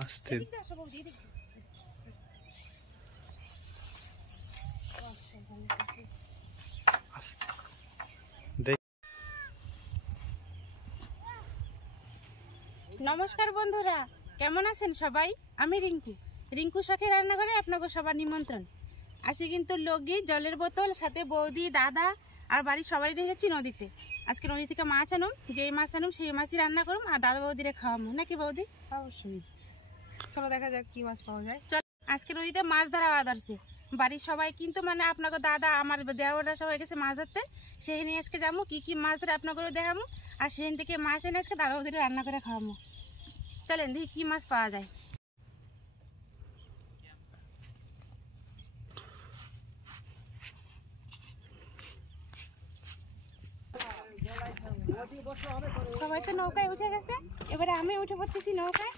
আস্তে নমস্কার বন্ধুরা, কেমন আছেন সবাই? আমি রিঙ্কু শখের রান্নাঘরে আপনাকে সবার নিমন্ত্রণ। আজকে কিন্তু লগি জলের বোতল সাথে বৌদি দাদা আর বাড়ির সবাই রেখেছি নদীতে। আজকে নদী থেকে মাছ আনুম, যেই মাছ আনুম সেই মাছই রান্না করুম আর দাদা বৌদিরে খাওয়াবো, নাকি বৌদি? অবশ্যই। চলো দেখা যাক কি মাছ পাওয়া যায়। চল, আজকে নদীতে মাছ ধরা আদর্শে বাড়ির সবাই কিন্তু মানে আপনাকে দাদা আমার দেওয়ারা সবাই গেছে মাছ ধরতে, সেই নিয়ে আজকে যাবো কি কি মাছ ধরে আপনাকে দেখাবো আর সেখান থেকে মাছ এনে আজকে দাদা বৌদিরে রান্না করে খাওয়াবো। চলেন দেখি কি মাছ পাওয়া যায়। সবাই তো নৌকায় উঠে গেছে, এবারে আমি উঠে পড়তেছি নৌকায়।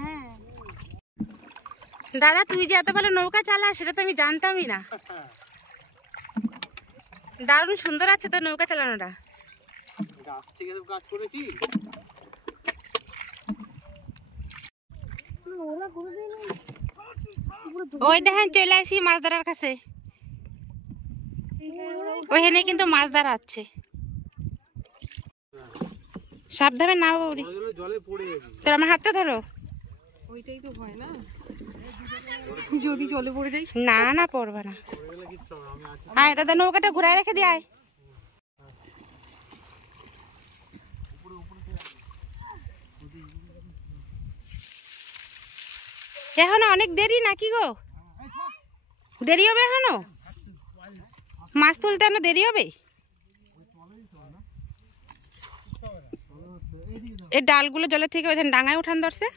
হ্যাঁ দাদা, তুই যে এত ভালো নৌকা চালাস সেটা তো আমি জানতামই না। দারুণ সুন্দর আছে তো নৌকা চালানোটা। ওই দেখেন চলে আসি মাছ ধরার কাছে, ওইখানে কিন্তু মাছ ধরা আছে। সাবধানে না বৌদি, তোর আমার হাতটা ধরো। ওইটাই তো ভয় না, যদি জলে পড়ে যাই। না না, পড়বে না। আয় দাদা, নৌকাটা ঘুরাই রেখে দিয়ে আয়। এখনো অনেক দেরি নাকি গো? দেরি হবে এখনো? মাছ তুলতে এখনো দেরি হবে? এই ডালগুলো জলের থেকে ওইখানে ডাঙায় উঠান ধরছে,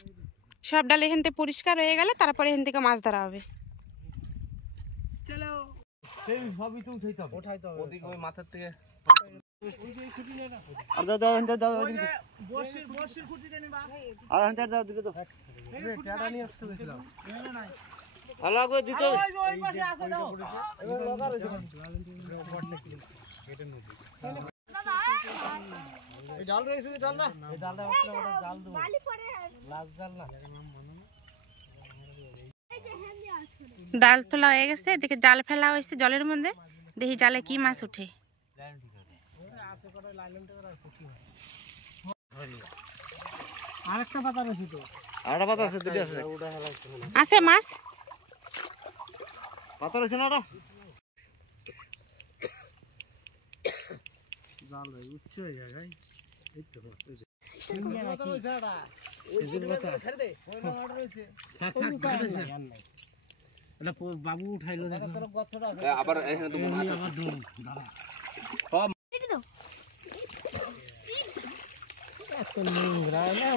সব ডাল এখান থেকে পরিষ্কার হয়ে গেলে তারপরে এখান থেকে মাছ ধরা হবে। ডাল তোলা হয়ে গেছে, দেখে জাল ফেলা হয়েছে জলের মধ্যে, দেখি জালে কি মাছ উঠে। আছে মাছ, পাতা রয়েছে না। বাবু উঠাইলো আবার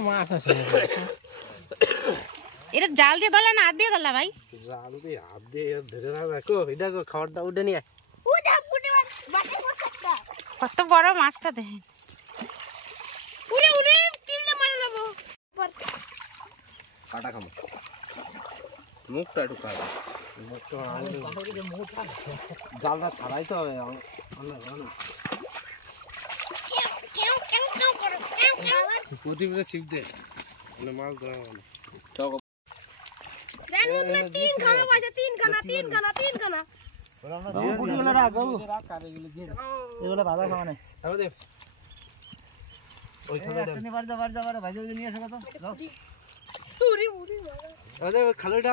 মাছ আছে। এটা জাল দিয়ে ধরলা না হাত দিয়ে ধরলা ভাই? জাল দিয়ে হাত দিয়ে ধরে না দেখো, এটা খাবারটা উঠে নিয়ে কত বড় মাছটা দেখেন। উড়ে উড়ে কিললে মারা যাবো। কাটা খামো, মুখটা একটু কাটা, মুখটা জালটা ছাড়াইতে হবে। প্রতিদিন ছিপ দে মাছ ধরা মানে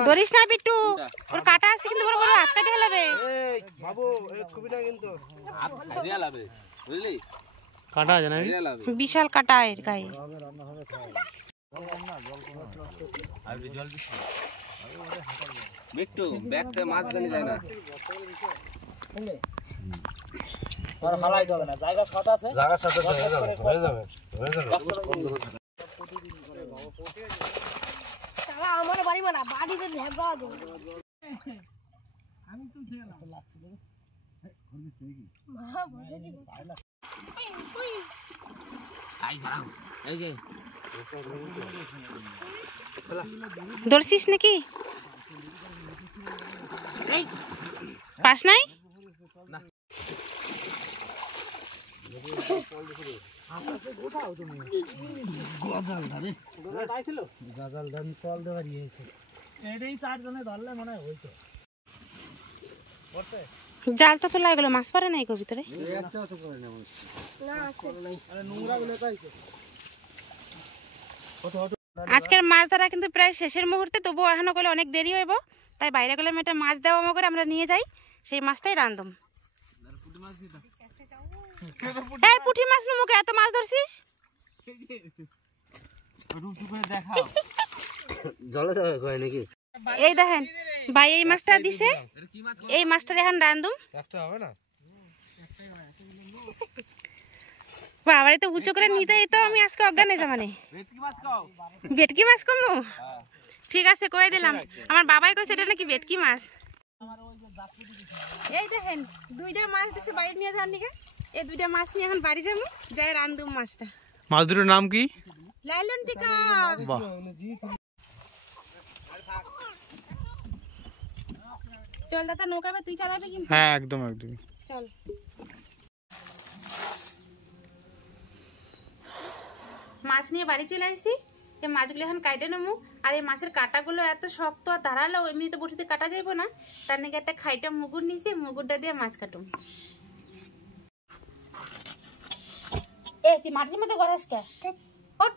ধরিস না বিট্টু, ওর কাটা আছে কিন্তু বড় বড় হাত কাটে ফেলাবে বাবু। ছবিটা কিন্তু বুঝলি, কাটা আছে না, বিশাল কাটা এর গায়ে। বিট্টু ব্যাগটা মাছ জানি যায় না, আর হালাই যাবে না, জায়গা শর্ট আছে, জায়গা শর্ট হয়ে যাবে আমার বাড়ি মানা বাড়িতে ঝাপড়া দাও। ধরছিস নাকি? পাস নাই? জাল তো তোলা গেল, মাছ পারে নাই কো ভিতরে। আজকের মাছ ধরা কিন্তু প্রায় শেষের মুহূর্তে, তবুও এখনো গেলে অনেক দেরি হইব, তাই বাইরে গেলে একটা মাছ দেওয়া করে আমরা নিয়ে যাই, সেই মাছটাই রান্ধম। এই পুঁটি মাছ মুখে এত মাছ ধরছিস? এই দেখেন ভাই, এই মাছটা দিছে, এই মাছটা এখন রান্ধুম। বাবারে তো উঁচু করে নিতে তো আমি আজকে অজ্ঞান হয়েছে। মানে ভেটকি মাছ কমো? ঠিক আছে, কয়ে দিলাম। আমার বাবাই কইছে এটা নাকি ভেটকি মাছ। এই দেখেন দুইটা মাছ দিছে বাইরে নিয়ে যাওয়ার নিকে। এই দুইটা মাছ নিয়ে এখন বাড়ি যাবো, যাই রান্ধুম মাছটা। মাছ দুটোর নাম কি? লাইলন টিকা। বাহ, চল দাদা, নৌকা তুই চালাবি কিন্তু? হ্যাঁ একদম একদম। চল। মাছ নিয়ে বাড়ি চলে আসছি, এই মাছগুলো এখন কাটে নেবো। আর এই মাছের কাটাগুলো এত শক্ত আর ধারালো, এমনিতে বটিতে কাটা যাইব না, তার নাকি একটা খাইটা মুগুর নিছি, মুগুরটা দিয়ে মাছ কাটুম। এ তুই মাটির মধ্যে গড়াস কে? ওঠ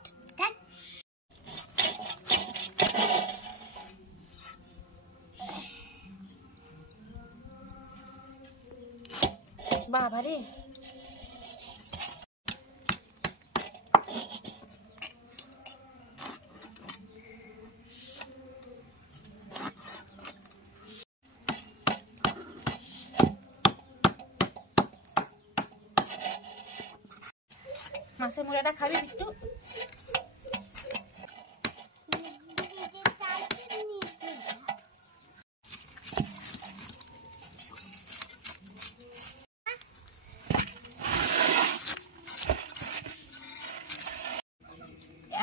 বাবা রে। মাছের মুড়াটা খাবি একটু?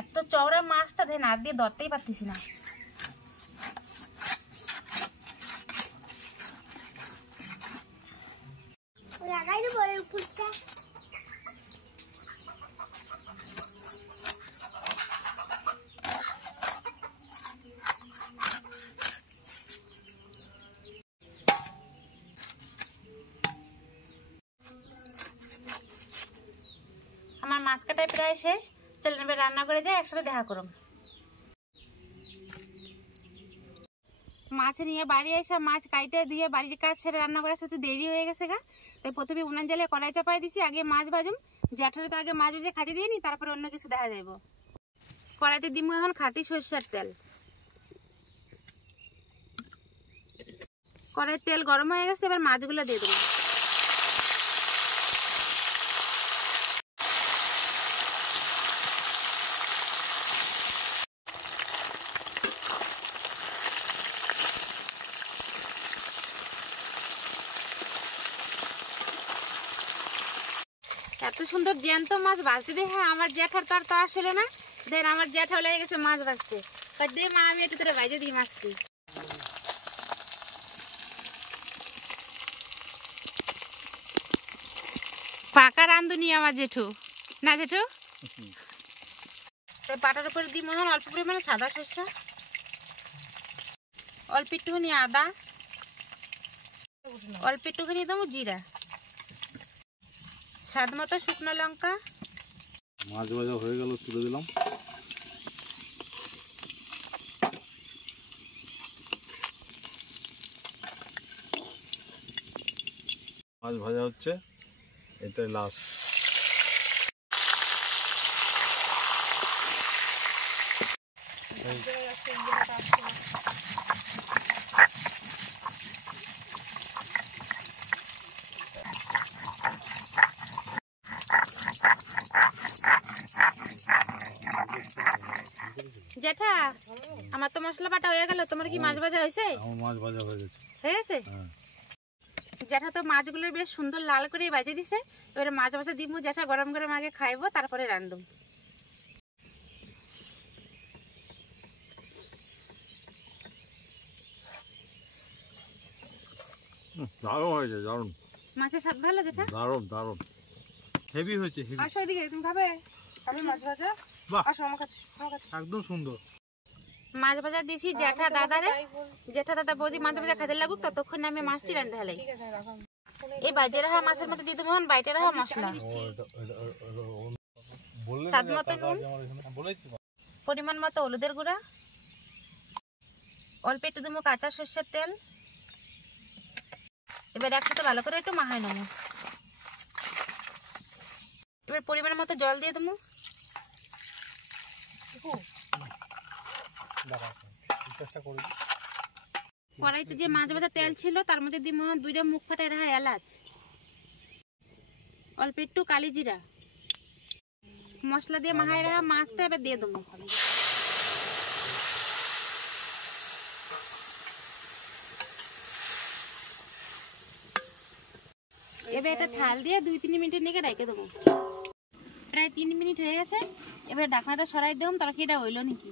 এত চওড়া মাছটা দেন আর দিয়ে ধরতেই পারতেছি না। আমার মাছ কাটাই প্রায় শেষ, চলেন এবার রান্না করে যাই, একসাথে দেখা করুন। মাছ নিয়ে বাড়ি এসে মাছ কাইটে দিয়ে বাড়ির কাজ সেরে রান্না করার একটু দেরি হয়ে গেছে গা, তাই প্রথমে উনান জ্বালিয়ে কড়াই চাপাই দিছি, আগে মাছ ভাজুম। জ্যাঠারে তো আগে মাছ ভেজে খাটি দিয়ে নি, তারপরে অন্য কিছু দেখা যাইব। কড়াইতে দিমু এখন খাঁটি সরষের তেল। কড়াইয়ের তেল গরম হয়ে গেছে, এবার মাছগুলো দিয়ে দেবো। এত সুন্দর জ্যান্ত মাছ ভাজতে দেখে আমার জ্যাঠার তো আসলে না, দেন আমার জ্যাঠা লেগে গেছে মাছ ভাজতে। তাই দে মা, আমি একটু তোরে ভাজে দিই মাছটি। পাকা রান্ধুনি আমার জেঠু, না জেঠু? তাই পাটার উপরে দিই মনে হয় অল্প পরিমাণে সাদা সরষা, অল্প একটুখানি আদা, অল্প একটুখানি দেবো জিরা, স্বাদ মতো শুকনো লঙ্কা। মাছ ভাজা হয়ে গেল, তুলে দিলাম। মাছ ভাজা হচ্ছে, এটাই লাস্ট। জেঠা, আমার তো মশলা বাটা হয়ে গেল, তোমার কি মাছ ভাজা হয়েছে? আমার মাছ ভাজা হয়ে গেছে। হয়ে গেছে? হ্যাঁ। জ্যাঠা তো মাছগুলো বেশ সুন্দর লাল করে বাজে দিছে। এবারে মাছ ভাজা দিমু, জ্যাঠা গরম গরম আগে খাইবো, তারপরে রান্ধুম। দারুণ হয়েছে, দারুণ। মাছের স্বাদ ভালো জ্যাঠা? দারুণ দারুণ, হেভি হয়েছে, হেভি। আসো এদিকে, তুমি খাবে? আমি মাছ ভাজা। বাহ, আসো আমার কাছে, আমার কাছে। একদম সুন্দর। মাছ ভাজা দিছি জ্যাঠা দাদারে, জ্যাঠা দাদা বৌদি মাছ ভাজা খাইতে লাগুক, ততক্ষণ আমি মাছটি রান্ধতে হলাই। ঠিক আছে, রাখো। এই ভাজে রাখা মাছের মধ্যে দিয়ে দেবো বাইটে রাখা মশলা, স্বাদ মতো নুন, পরিমাণ মতো হলুদের গুঁড়া, অল্প একটু দেবো কাঁচা সর্ষের তেল। এবার একসাথে ভালো করে একটু মাখাই নেবো। এবার পরিমাণ মতো জল দিয়ে দেবো। কড়াইতে যে মাছ ভাজা তেল ছিল তার মধ্যে দিব 2টা মুখ ফাটাই রাখা এলাচ, অল্প একটু কালি জিরা, মশলা দিয়ে মাখাই রাখা মাছটা এবার দিয়ে দেবো। এবার এটা থাল দিয়ে 2-3 মিনিটের নিকে রেখে দেবো। প্রায় 3 মিনিট হয়ে গেছে। এবারে ঢাকনাটা সরাই দেবো, তরকারিটা হইলো নাকি।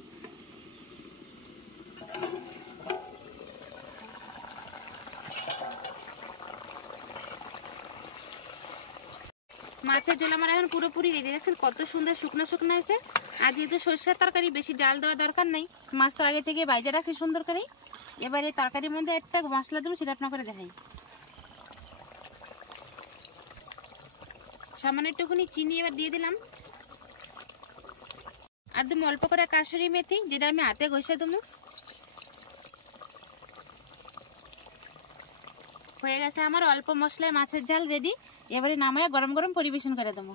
মাছের ঝোল আমার এখন পুরোপুরি রেডি। দেখছেন কত সুন্দর শুকনো শুকনো আছে। আর যেহেতু সরষের তরকারি বেশি জাল দেওয়া দরকার নেই, মাছ তো আগে থেকে বাইজা রাখছি সুন্দর করে। এবার এই তরকারির মধ্যে একটা মশলা দেবো, সেটা আপনার করে দেখাই। সামান্য একটুখানি চিনি এবার দিয়ে দিলাম, আর দেবো অল্প করে কাসুরি মেথি, যেটা আমি হাতে ঘষে দেবো। হয়ে গেছে আমার অল্প মশলায় মাছের ঝাল রেডি। এবারে নামায় গরম গরম পরিবেশন করে দেবো।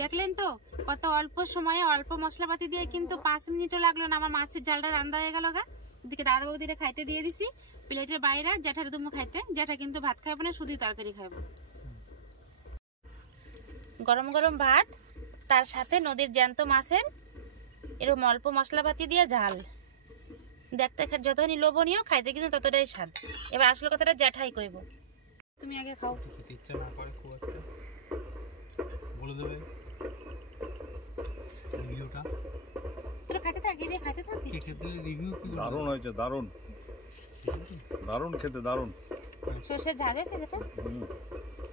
দেখলেন তো কত অল্প সময়ে অল্প মশলাপাতি দিয়ে কিন্তু 5 মিনিটও লাগলো না, আমার মাছের ঝালটা রান্না হয়ে গেল গা। এদিকে দাদা বৌদিরা খাইতে দিয়ে দিছি প্লেটের বাইরে, জ্যাঠার দুমু খাইতে। জ্যাঠা কিন্তু ভাত খাইবো না, শুধুই তরকারি খাইবো। গরম গরম ভাত, তার সাথে নদীর জ্যান্ত মাছের এরকম অল্প মশলাপাতি দিয়ে ঝাল, দেখতে যতখানি লোভনীয়, খাইতে কিন্তু ততটাই স্বাদ। এবার আসল কথাটা জ্যাঠাই কইব। তুমি আগে খাও। খেতে ইচ্ছা না করে খুব একটা, বলে দেবে রিভিউটা। তোরা খাইতে থাক, এই যে খাইতে থাক। কে খেতে রিভিউ কি? দারুণ হয়েছে, দারুণ দারুণ খেতে, দারুণ। সর্ষের ঝাল হয়েছে যেটা,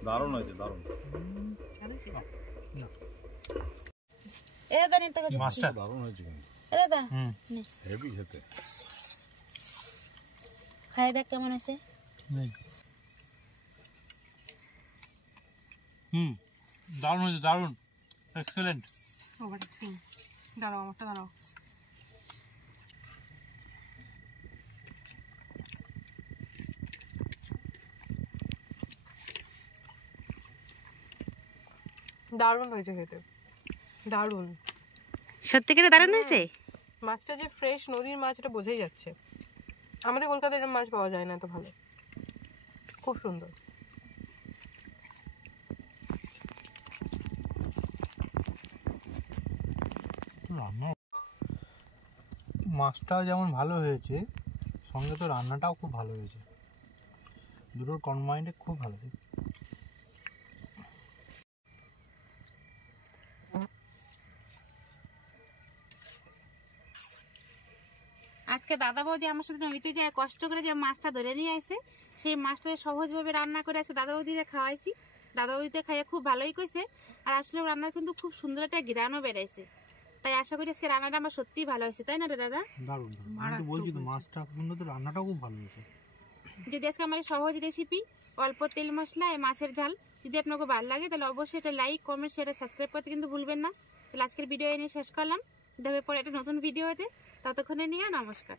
দারুণ হয়েছে, দারুণ। এটা দাঁড়িয়ে তো মাছটা দারুণ হয়েছে, এটা দা হেভি খেতে। খাই দেখ কেমন হয়েছে। দারুণ হয়েছে, দারুণ, এক্সেলেন্ট। দাঁড়াও, আমারটা দাঁড়াও। দারুণ হয়েছে খেতে, দারুণ। সত্যি করে দারুণ হয়েছে। মাছটা যে ফ্রেশ নদীর মাছ, এটা বোঝাই যাচ্ছে। আমাদের কলকাতায় এরকম মাছ পাওয়া যায় না এত ভালো, খুব সুন্দর। মাছটা যেমন ভালো হয়েছে, সঙ্গে তো রান্নাটাও খুব ভালো হয়েছে। দুটোর কম্বাইন্ডে খুব ভালো হয়েছে। আজকে দাদা বৌদি আমার সাথে নদীতে যায় কষ্ট করে যে মাছটা ধরে নিয়ে আসে, সেই মাছটা সহজভাবে রান্না করে আজকে দাদা বৌদিরা খাওয়াইছি। দাদা বৌদিতে খাইয়ে খুব ভালোই কইছে। আর আসলে রান্নার কিন্তু খুব সুন্দর একটা ঘ্রাণও বেড়াইছে। তাই আশা করি আজকে রান্নাটা আমার সত্যিই ভালো হয়েছে, তাই না রে দাদা? দারুণ, আমি তো বলছি তো মাছটা সুন্দর, তো রান্নাটাও খুব ভালো হয়েছে। যদি আজকে আমার সহজ রেসিপি অল্প তেল মশলা এই মাছের ঝাল যদি আপনাকে ভালো লাগে, তাহলে অবশ্যই এটা লাইক, কমেন্ট, শেয়ার, সাবস্ক্রাইব করতে কিন্তু ভুলবেন না। তাহলে আজকের ভিডিও এনে শেষ করলাম। দেখা পরে একটা নতুন ভিডিওতে, ততক্ষণে নিয়ে নমস্কার।